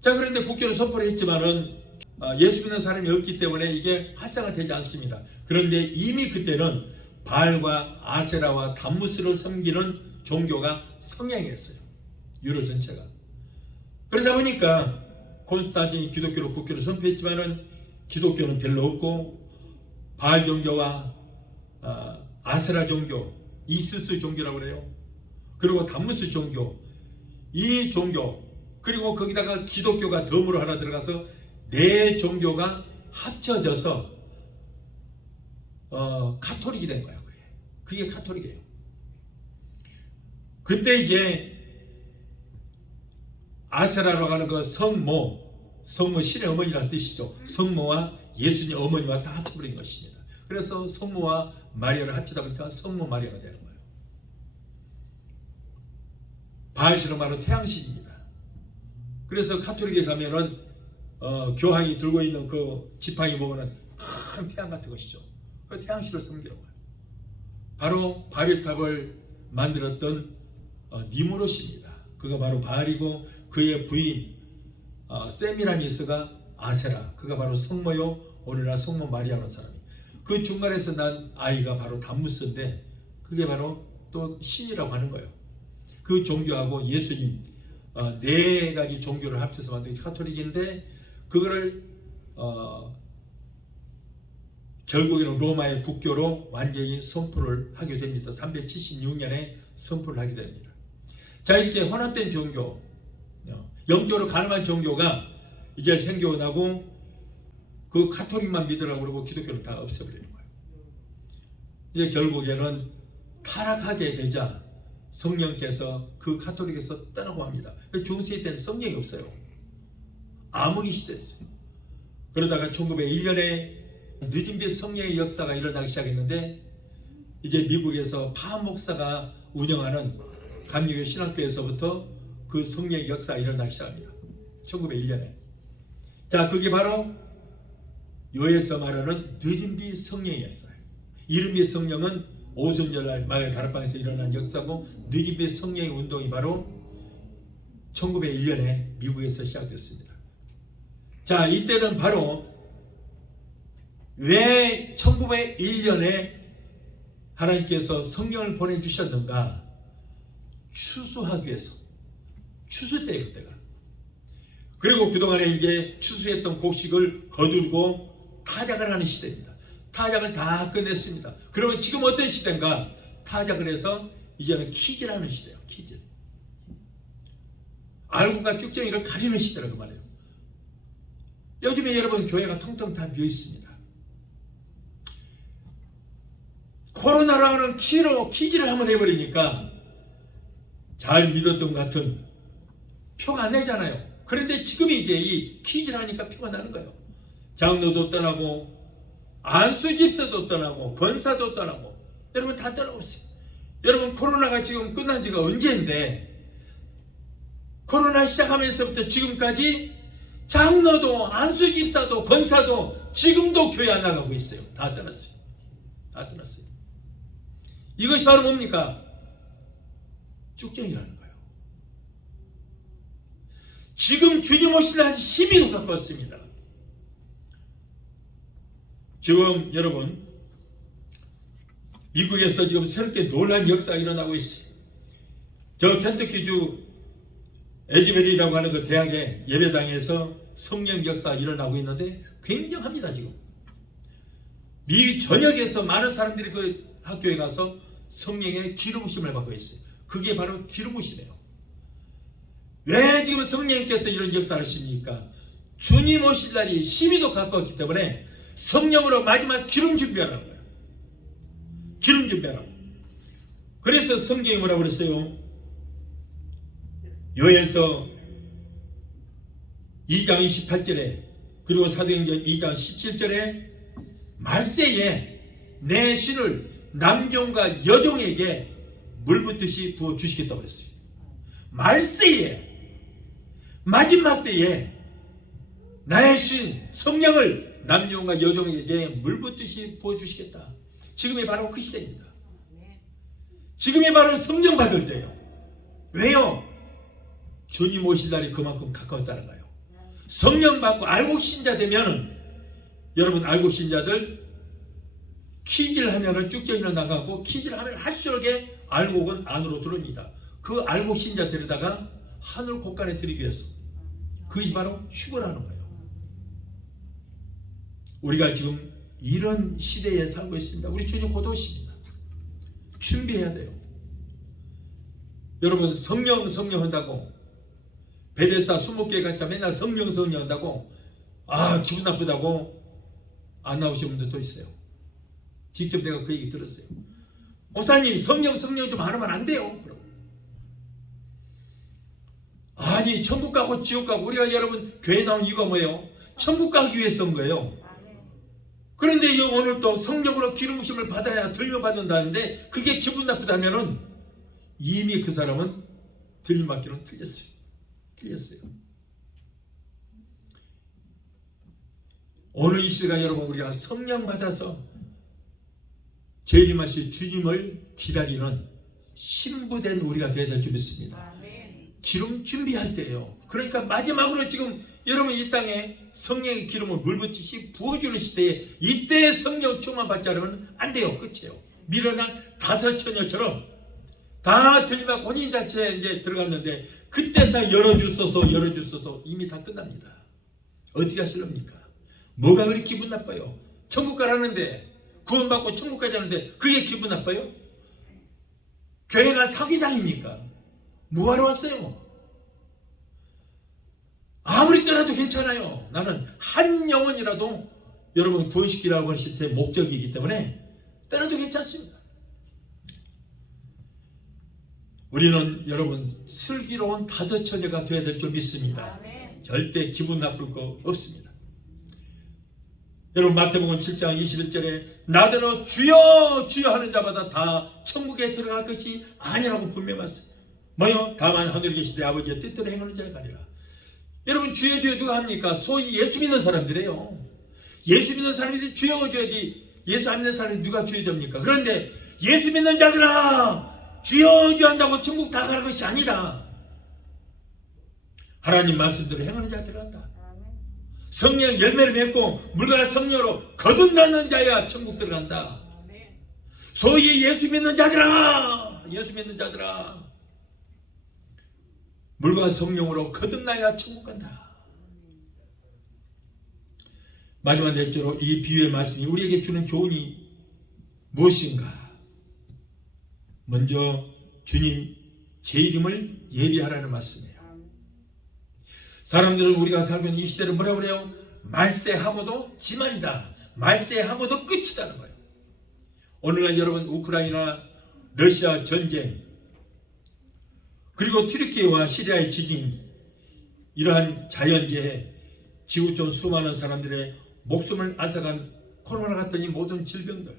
자, 그런데 국교를 선포를 했지만은 예수 믿는 사람이 없기 때문에 이게 활성화되지 않습니다. 그런데 이미 그때는 바알과 아세라와 담무스를 섬기는 종교가 성행했어요. 유럽 전체가. 그러다 보니까 콘스탄틴이 기독교를 국교로 선포했지만은 기독교는 별로 없고 바알 종교와 아세라 종교, 이시스 종교라고 그래요. 그리고 담무스 종교, 이 종교, 그리고 거기다가 기독교가 덤으로 하나 들어가서 네 종교가 합쳐져서 카톨릭이 된 거예요. 그게 카톨릭이에요. 그때 이제 아세라라고 하는 그 성모 신의 어머니라는 뜻이죠. 성모와 예수님 어머니와 다 합쳐버린 것입니다. 그래서 성모와 마리아를 합치다 보니까 성모 마리아가 되는 거예요. 바알신은 바로 태양신입니다. 그래서 카톨릭에 가면은 교황이 들고 있는 그 지팡이 보면은 큰 태양 같은 것이죠. 그 태양신을 섬기는 거예요. 바로 바벨탑을 만들었던 니무롯입니다. 그가 바로 바알이고 그의 부인 세미라미스가 아세라, 그가 바로 성모요 오늘날 성모 마리아라는 사람이. 그 중간에서 난 아이가 바로 담무스인데 그게 바로 또 신이라고 하는 거예요. 그 종교하고 예수님 네 가지 종교를 합쳐서 만든 카톨릭인데 그거를 결국에는 로마의 국교로 완전히 선포를 하게 됩니다. 376년에 선포를 하게 됩니다. 자, 이렇게 혼합된 종교, 영적으로 가늠한 종교가 이제 생겨나고 그 가톨릭만 믿으라고 그러고 기독교는 다 없애버리는 거예요. 이제 결국에는 타락하게 되자 성령께서 그 가톨릭에서 떠나고 합니다. 중세기 때는 성령이 없어요. 암흑의 시대였어요. 그러다가 1901년에 늦은 빛 성령의 역사가 일어나기 시작했는데 이제 미국에서 파한 목사가 운영하는 감리교 신학교에서부터 그 성령의 역사가 일어나기 시작합니다. 1901년에. 자, 그게 바로 요에서 말하는 늦은 빛 성령의 역사예요. 이른 빛 성령은 오순절날 마을 다락방에서 일어난 역사고, 늦은 빛 성령의 운동이 바로 1901년에 미국에서 시작됐습니다. 자, 이때는 바로 왜 1901년에 하나님께서 성령을 보내주셨는가? 추수하기 위해서. 추수 때예요, 그때가. 그리고 그동안에 이제 추수했던 곡식을 거두고 타작을 하는 시대입니다. 타작을 다 끝냈습니다. 그러면 지금 어떤 시대인가? 타작을 해서 이제는 키질하는 시대예요. 키질. 알고가 쭉정이를 가리는 시대라고 말해요. 요즘에 여러분 교회가 텅텅 다 비어 있습니다. 코로나라는 키로 키질을 한번 해버리니까 잘 믿었던 것 같은 표가 안 나잖아요. 그런데 지금이 이제 이 키질 하니까 표가 나는 거예요. 장로도 떠나고 안수집사도 떠나고 권사도 떠나고 여러분 다 떠나고 있어요. 여러분 코로나가 지금 끝난 지가 언제인데 코로나 시작하면서부터 지금까지 장로도 안수집사도 권사도 지금도 교회 안 나가고 있어요. 다 떠났어요. 다 떠났어요. 이것이 바로 뭡니까? 쭉정이라는 거예요. 지금 주님 오실 날 10일도 가까웠습니다. 지금 여러분 미국에서 지금 새롭게 놀라운 역사가 일어나고 있어요. 저 켄터키주 에즈베리라고 하는 그 대학의 예배당에서 성령 역사가 일어나고 있는데 굉장합니다. 지금 미 전역에서 많은 사람들이 그 학교에 가서 성령의 기름부심을 받고 있어요. 그게 바로 기름부심이에요. 왜 지금 성령님께서 이런 역사를 하십니까? 주님 오실 날이 10일도 가까웠기 때문에 성령으로 마지막 기름 준비하라는 거예요. 기름 준비하라고. 그래서 성경이 뭐라고 그랬어요? 요엘서 2장 28절에 그리고 사도행전 2장 17절에 말세에 내 신을 남종과 여종에게 물붓듯이 부어주시겠다고 그랬어요. 말세에 마지막 때에 나의 신 성령을 남종과 여종에게 물붓듯이 부어주시겠다. 지금이 바로 그 시대입니다. 지금이 바로 성령 받을 때예요. 왜요? 주님 오실 날이 그만큼 가까웠다는 거예요. 성령 받고 알곡 신자 되면은 여러분 알곡 신자들 키질 하면은 쭉정이로 나가고 키질 하면 할수록 알곡은 안으로 들어옵니다. 그 알곡 신자 데려다가 하늘 곳간에 들이기 위해서 그것이 바로 휴거라는 거예요. 우리가 지금 이런 시대에 살고 있습니다. 우리 주님 곧 오십니다. 준비해야 돼요. 여러분 성령 한다고 베데스다 20개 가니까 맨날 성령 한다고 기분 나쁘다고 안 나오시는 분들도 있어요. 직접 내가 그 얘기 들었어요. 목사님 성령 좀 안 하면 안 돼요. 아니 천국 가고 지옥 가고 우리가 여러분 교회 나온 이유가 뭐예요? 천국 가기 위해서 온 거예요. 그런데 오늘 또 성령으로 기름부심을 받아야 들림 받는다는데 그게 기분 나쁘다면은 이미 그 사람은 들림 받기로는 틀렸어요. 오늘 이 시간 여러분 우리가 성령 받아서 재림하실 주님을 기다리는 신부된 우리가 되어야 될 줄 믿습니다. 기름 준비할 때예요. 그러니까 마지막으로 지금 여러분 이 땅에 성령의 기름을 물붓듯이 부어주는 시대에 이때 성령 충만 받지 않으면 안 돼요. 끝이에요. 미련한 다섯 처녀처럼 다 들리면 본인 자체에 이제 들어갔는데 그때서 열어주소서 이미 다 끝납니다. 어떻게 하실랍니까? 뭐가 그리 기분 나빠요? 천국 가라는데, 구원받고 천국 가자는데 그게 기분 나빠요? 교회가 사기장입니까? 뭐하러 왔어요? 아무리 떠나도 괜찮아요. 나는 한 영혼이라도 여러분 구원시키라고 하실 때 목적이기 때문에 떠나도 괜찮습니다. 우리는 여러분 슬기로운 다섯 처녀가 되어야 될 줄 믿습니다. 절대 기분 나쁠 거 없습니다. 여러분 마태복음 7장 21절에 나더러 주여 주여 하는 자마다 다 천국에 들어갈 것이 아니라고 분명히 말씀합니다. 뭐요? 다만 하늘에 계신 내 아버지의 뜻대로 행하는 자가 가리라. 여러분 주여 주여 누가 합니까? 소위 예수 믿는 사람들이에요. 예수 믿는 사람들이 주여 주여지 예수 안 믿는 사람이 누가 주여 됩니까? 그런데 예수 믿는 자들아 주여 주여 한다고 천국 다 가는 것이 아니라 하나님 말씀대로 행하는 자들을 한다. 성령 열매를 맺고 물과 성령으로 거듭나는 자야 천국 들어간다. 소위 예수 믿는 자들아 예수 믿는 자들아 물과 성령으로 거듭나야 천국 간다. 마지막 넷째로 이 비유의 말씀이 우리에게 주는 교훈이 무엇인가? 먼저 주님 제 이름을 예비하라는 말씀이에요. 사람들은 우리가 살고 있는 이 시대를 뭐라고 그래요? 말세하고도 지말이다. 말세하고도 끝이다는 거예요. 오늘날 여러분 우크라이나 러시아 전쟁 그리고 튀르키예와 시리아의 지진 이러한 자연재해 지구촌 수많은 사람들의 목숨을 앗아간 코로나 같은 이 모든 질병들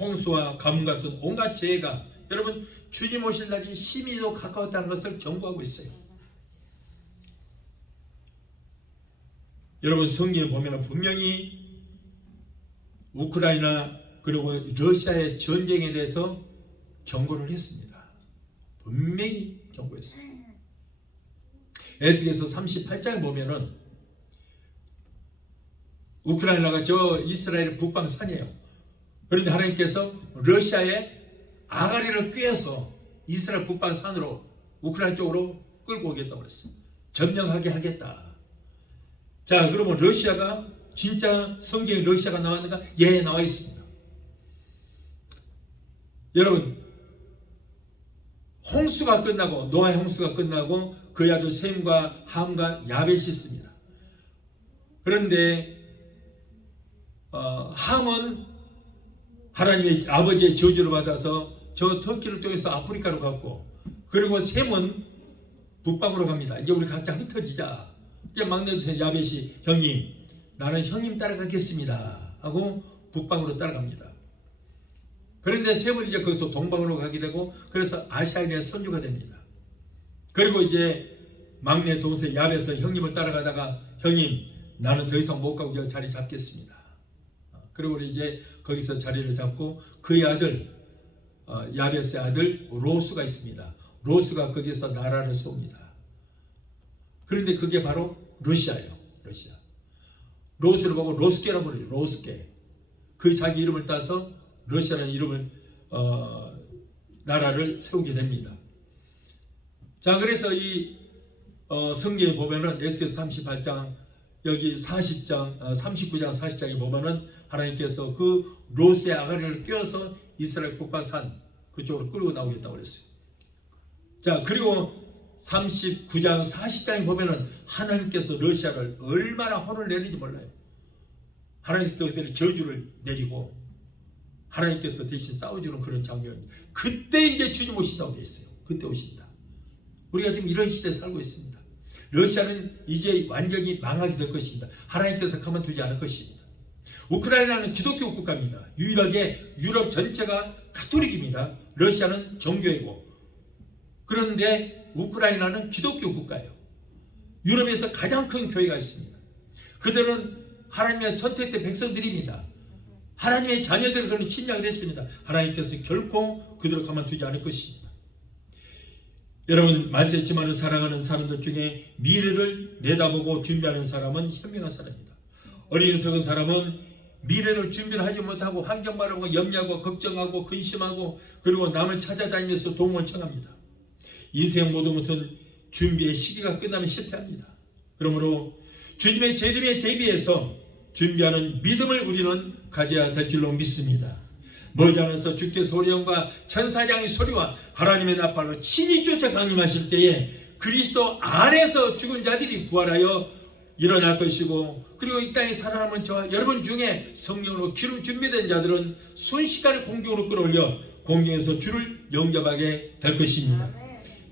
홍수와 가뭄 같은 온갖 재해가 여러분 주님 오실 날이 심히도 가까웠다는 것을 경고하고 있어요. 여러분 성경에 보면 분명히 우크라이나 그리고 러시아의 전쟁에 대해서 경고를 했습니다. 분명히 경고했어요. 에스겔서 38장에 보면은 우크라이나가 저 이스라엘 북방산이에요. 그런데 하나님께서 러시아의 아가리를 꿰어서 이스라엘 북방산으로 우크라이나 쪽으로 끌고 오겠다고 그랬어요. 점령하게 하겠다. 자, 그러면 러시아가 진짜 성경에 러시아가 나왔는가? 예, 나와 있습니다. 여러분, 홍수가 끝나고 노아의 홍수가 끝나고 그의 아들 셈과 함과 야벳이 있습니다. 그런데 함은 하나님의 아버지의 저주를 받아서 저 터키를 통해서 아프리카로 갔고 그리고 셈은 북방으로 갑니다. 이제 우리 각자 흩어지자. 이제 막내 야벳이 형님 나는 형님 따라가겠습니다 하고 북방으로 따라갑니다. 그런데 셈은 이제 거기서 동방으로 가게 되고 그래서 아시아인의 선조가 됩니다. 그리고 이제 막내 동생 야벳은 형님을 따라가다가 형님 나는 더 이상 못 가고 저 자리 잡겠습니다. 그리고 이제 거기서 자리를 잡고 그의 아들 야벳의 아들 로스가 있습니다. 로스가 거기서 나라를 세웁니다. 그런데 그게 바로 러시아예요. 러시아. 로스를 보고 로스케라고 불러요. 로스케. 그 자기 이름을 따서 러시아라는 이름을 나라를 세우게 됩니다. 자, 그래서 이 성경에 보면은 에스겔서 38장 여기 40장 39장 40장에 보면은 하나님께서 그 로스의 아가리를 껴서 이스라엘 북방산 그쪽으로 끌고 나오겠다고 그랬어요. 자, 그리고 39장 40장에 보면은 하나님께서 러시아를 얼마나 혼을 내는지 몰라요. 하나님께서 저주를 내리고 하나님께서 대신 싸워주는 그런 장면입니다. 그때 이제 주님 오신다고 되어 있어요. 그때 오십니다. 우리가 지금 이런 시대에 살고 있습니다. 러시아는 이제 완전히 망하게 될 것입니다. 하나님께서 가만두지 않을 것입니다. 우크라이나는 기독교 국가입니다. 유일하게 유럽 전체가 가톨릭입니다. 러시아는 정교이고 그런데 우크라이나는 기독교 국가예요. 유럽에서 가장 큰 교회가 있습니다. 그들은 하나님의 선택된 백성들입니다. 하나님의 자녀들을 그런 침략을 했습니다. 하나님께서 결코 그들을 가만두지 않을 것입니다. 여러분 말씀했지만 사랑하는 사람들 중에 미래를 내다보고 준비하는 사람은 현명한 사람입니다. 어리석은 사람은 미래를 준비를 하지 못하고 환경 바라보고 염려하고 걱정하고 근심하고 그리고 남을 찾아다니면서 도움을 청합니다. 인생 모든 것은 준비의 시기가 끝나면 실패합니다. 그러므로 주님의 재림에 대비해서 준비하는 믿음을 우리는 가져야 될 줄로 믿습니다. 머지않아서 주께서 소리와 천사장의 소리와 하나님의 나팔로 친히 쫓아 강림하실 때에 그리스도 안에서 죽은 자들이 부활하여 일어날 것이고, 그리고 이 땅에 살아남은 저와 여러분 중에 성령으로 기름 준비된 자들은 순식간에 공중으로 끌어올려 공중에서 주를 영접하게 될 것입니다.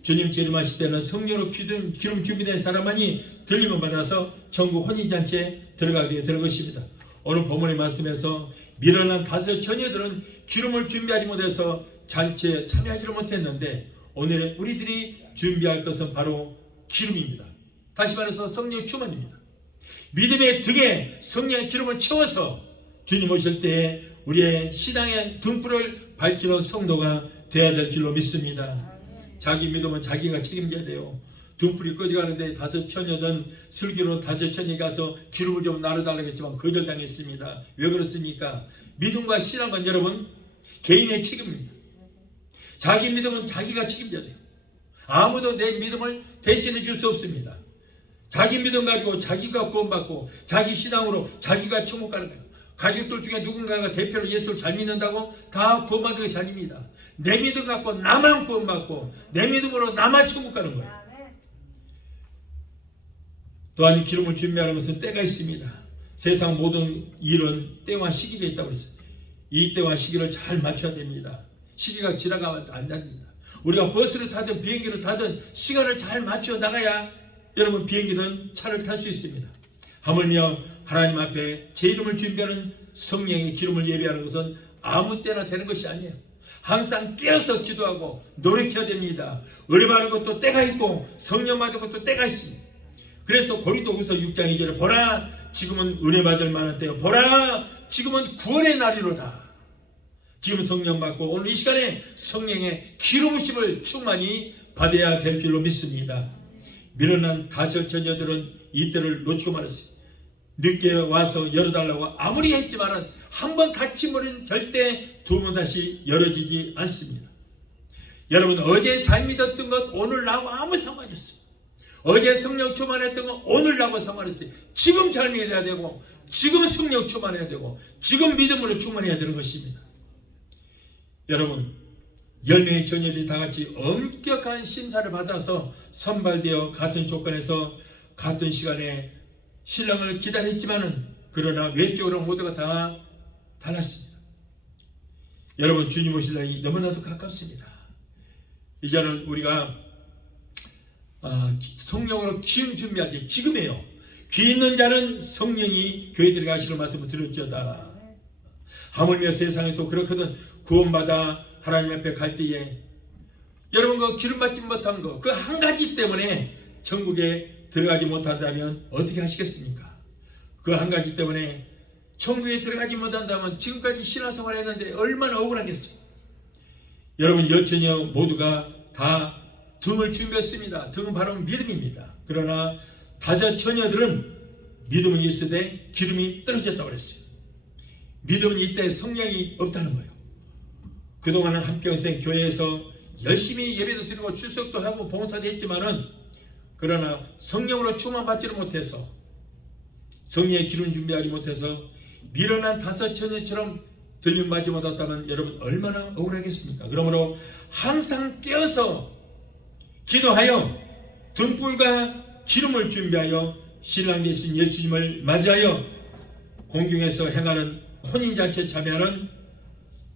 주님 재림하실 때는 성령으로 기름 준비된 사람만이 들림을 받아서 천국 혼인잔치에 들어가게 될 것입니다. 오늘 본문의 말씀에서 미련한 다섯 처녀들은 기름을 준비하지 못해서 잔치에 참여하지를 못했는데, 오늘은 우리들이 준비할 것은 바로 기름입니다. 다시 말해서 성령 충만입니다. 믿음의 등에 성령의 기름을 채워서 주님 오실 때에 우리의 신앙의 등불을 밝히는 성도가 되어야 될 줄로 믿습니다. 자기 믿음은 자기가 책임져야 돼요. 등불이 꺼져가는데 다섯 처녀는 슬기로 다섯 처녀에 가서 기름을 좀 나눠달라고 했지만 거절당했습니다. 왜 그렇습니까? 믿음과 신앙은 여러분 개인의 책임입니다. 자기 믿음은 자기가 책임져야 돼요. 아무도 내 믿음을 대신해 줄 수 없습니다. 자기 믿음 가지고 자기가 구원받고 자기 신앙으로 자기가 천국 가는 거예요. 가족들 중에 누군가가 대표로 예수를 잘 믿는다고 다 구원받는 것이 아닙니다. 내 믿음 갖고 나만 구원받고 내 믿음으로 나만 천국 가는 거예요. 또한 기름을 준비하는 것은 때가 있습니다. 세상 모든 일은 때와 시기가 있다고 했어요. 이 때와 시기를 잘 맞춰야 됩니다. 시기가 지나가면 안 됩니다. 우리가 버스를 타든 비행기를 타든 시간을 잘 맞춰 나가야 여러분 비행기든 차를 탈 수 있습니다. 하물며 하나님 앞에 제 이름을 준비하는 성령의 기름을 예배하는 것은 아무 때나 되는 것이 아니에요. 항상 깨어서 기도하고 노력해야 됩니다. 은혜 받는 것도 때가 있고 성령 받는 것도 때가 있습니다. 그래서 고린도후서 6장 2절에 보라 지금은 은혜 받을 만한 때요, 보라 지금은 구원의 날이로다. 지금 성령 받고 오늘 이 시간에 성령의 기름 부심을 충만히 받아야 될 줄로 믿습니다. 미련한 다섯 처녀들은 이때를 놓치고 말았어요. 늦게 와서 열어달라고 아무리 했지만은 한 번 닫힌 문은 절대 두 번 다시 열어지지 않습니다. 여러분 어제 잘 믿었던 것 오늘 나하고 아무 상관이 없어요. 어제 성령 충만했던 건 오늘 나하고 상관이 없어요. 지금 잘 믿어야 되고 지금 성령 충만해야 되고 지금 믿음으로 충만해야 되는 것입니다. 여러분 10명의 처녀들이 다같이 엄격한 심사를 받아서 선발되어 같은 조건에서 같은 시간에 신랑을 기다렸지만은 그러나 외적으로 모두가 다 달랐습니다. 여러분 주님 오실 날이 너무나도 가깝습니다. 이제는 우리가 성령으로 기름 준비할 때 지금이에요. 귀 있는 자는 성령이 교회 들어가시는 말씀을 들을지어다. 하물며 세상에도 그렇거든 구원받아 하나님 앞에 갈 때에 여러분 그 기름 받지 못한 거 그 한 가지 때문에 천국에 들어가지 못한다면 어떻게 하시겠습니까? 그 한 가지 때문에 천국에 들어가지 못한다면 지금까지 신앙생활 했는데 얼마나 억울하겠어요. 여러분 여처녀 모두가 다 등을 준비했습니다. 등은 바로 믿음입니다. 그러나 다섯 처녀들은 믿음은 있으되 기름이 떨어졌다고 그랬어요. 믿음은 이때 성령이 없다는 거예요. 그동안은 한평생 교회에서 열심히 예배도 드리고 출석도 하고 봉사도 했지만은 그러나 성령으로 충만받지를 못해서 성령의 기름 준비하지 못해서 미련한 다섯 처녀처럼 들림받지 못했다면 여러분 얼마나 억울하겠습니까? 그러므로 항상 깨어서 기도하여 등불과 기름을 준비하여 신랑 되신 예수님을 맞이하여 공중에서 행하는 혼인잔치에 참여하는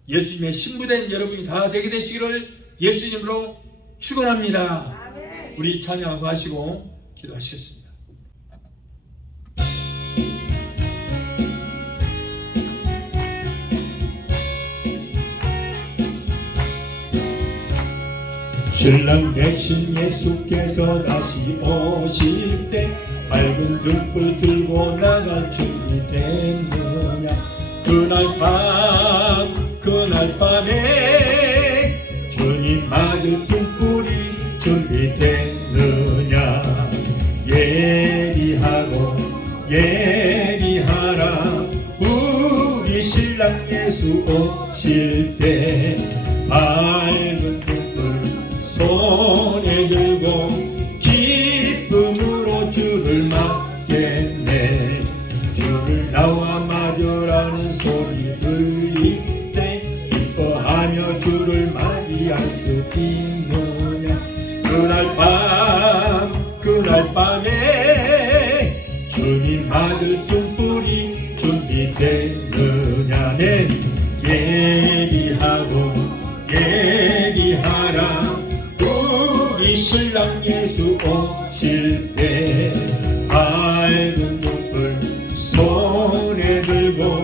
예수님의 신부된 여러분이 다 되게 되시기를 예수님으로 축원합니다. 우리 찬양하고 하시고 기도하시겠습니다. 신랑 대신 예수께서 다시 오실 때 밝은 등불 들고 나갈 준비 됐느냐. 그날 밤에 주님 맞을 등불이 준비됐느냐. 예리하라 우리 신랑 예수 오실 때 밝은 등불 손에 들고 기쁨으로 주를 맞겠네. 주를 나와 그날 밤에 주님 아들 등불이 준비되느냐네. 예비하라 우리 신랑 예수 오실 때. 밝은 등불 손에 들고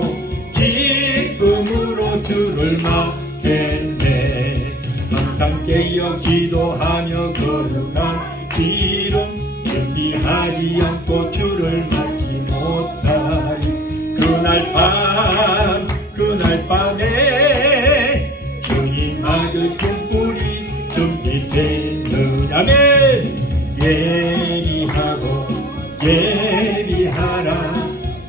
기쁨으로 주를 맞겠네. 항상 깨어 기도하며 거룩한 길은 준비하지 않고 주를 맞지 못하리. 그날 밤에 주님 아들 등불이 준비되느냐면 예비하라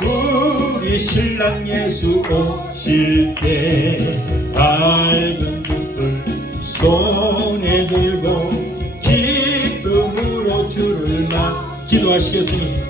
우리 신랑 예수 오실 때. 밝은 등불 손에 들고 기쁨으로 주를 기도하시겠습니다.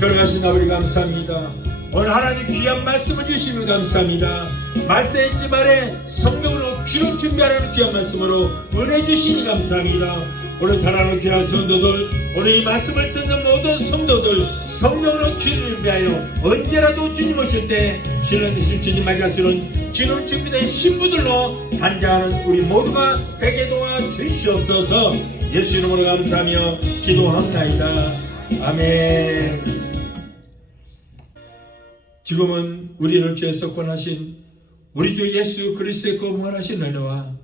결혼하신 아버지 감사합니다. 오늘 하나님 귀한 말씀을 주시면 감사합니다. 말세 잊지 말에 성경으로 귀로 준비하라는 귀한 말씀으로 은혜 주시니 감사합니다. 오늘 사랑하는 귀한 성도들, 오늘 이 말씀을 듣는 모든 성도들 성령으로 주님을 위하여 언제라도 주님 오실 때 신랑 되신 주님 맞이할 수 있는 지금 준비된 신부들로 단장하는 우리 모두가 되게 도와주시옵소서. 예수 이름으로 감사하며 기도합나이다. 아멘. 지금은 우리를 죄에서 구원하신 우리 주 예수 그리스도의 거부하신 은혜와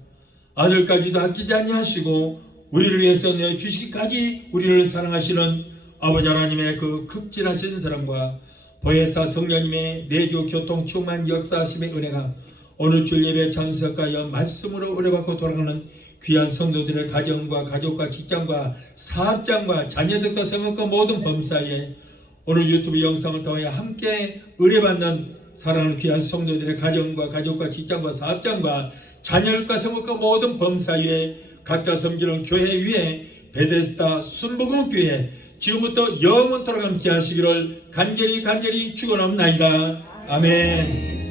아들까지도 아끼지 아니하시고 우리를 위해서 내주시기까지 우리를 사랑하시는 아버지 하나님의 그 극진하신 사랑과 보혜사 성령님의 내주 교통 충만 역사하심의 은혜가 오늘 주일 예배 참석하여 말씀으로 의뢰받고 돌아가는 귀한 성도들의 가정과 가족과 직장과 사업장과 자녀들과 생각과 모든 범사에 오늘 유튜브 영상을 통해 함께 의뢰받는 사랑하는 귀한 성도들의 가정과 가족과 직장과 사업장과 자녀과 생각과 모든 범사에 각자 섬기는 교회 위에 베데스다 순복음교회 지금부터 영원토록 함께 하시기를 간절히 축원합나이다. 아멘.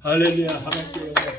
할렐루야. 하나님께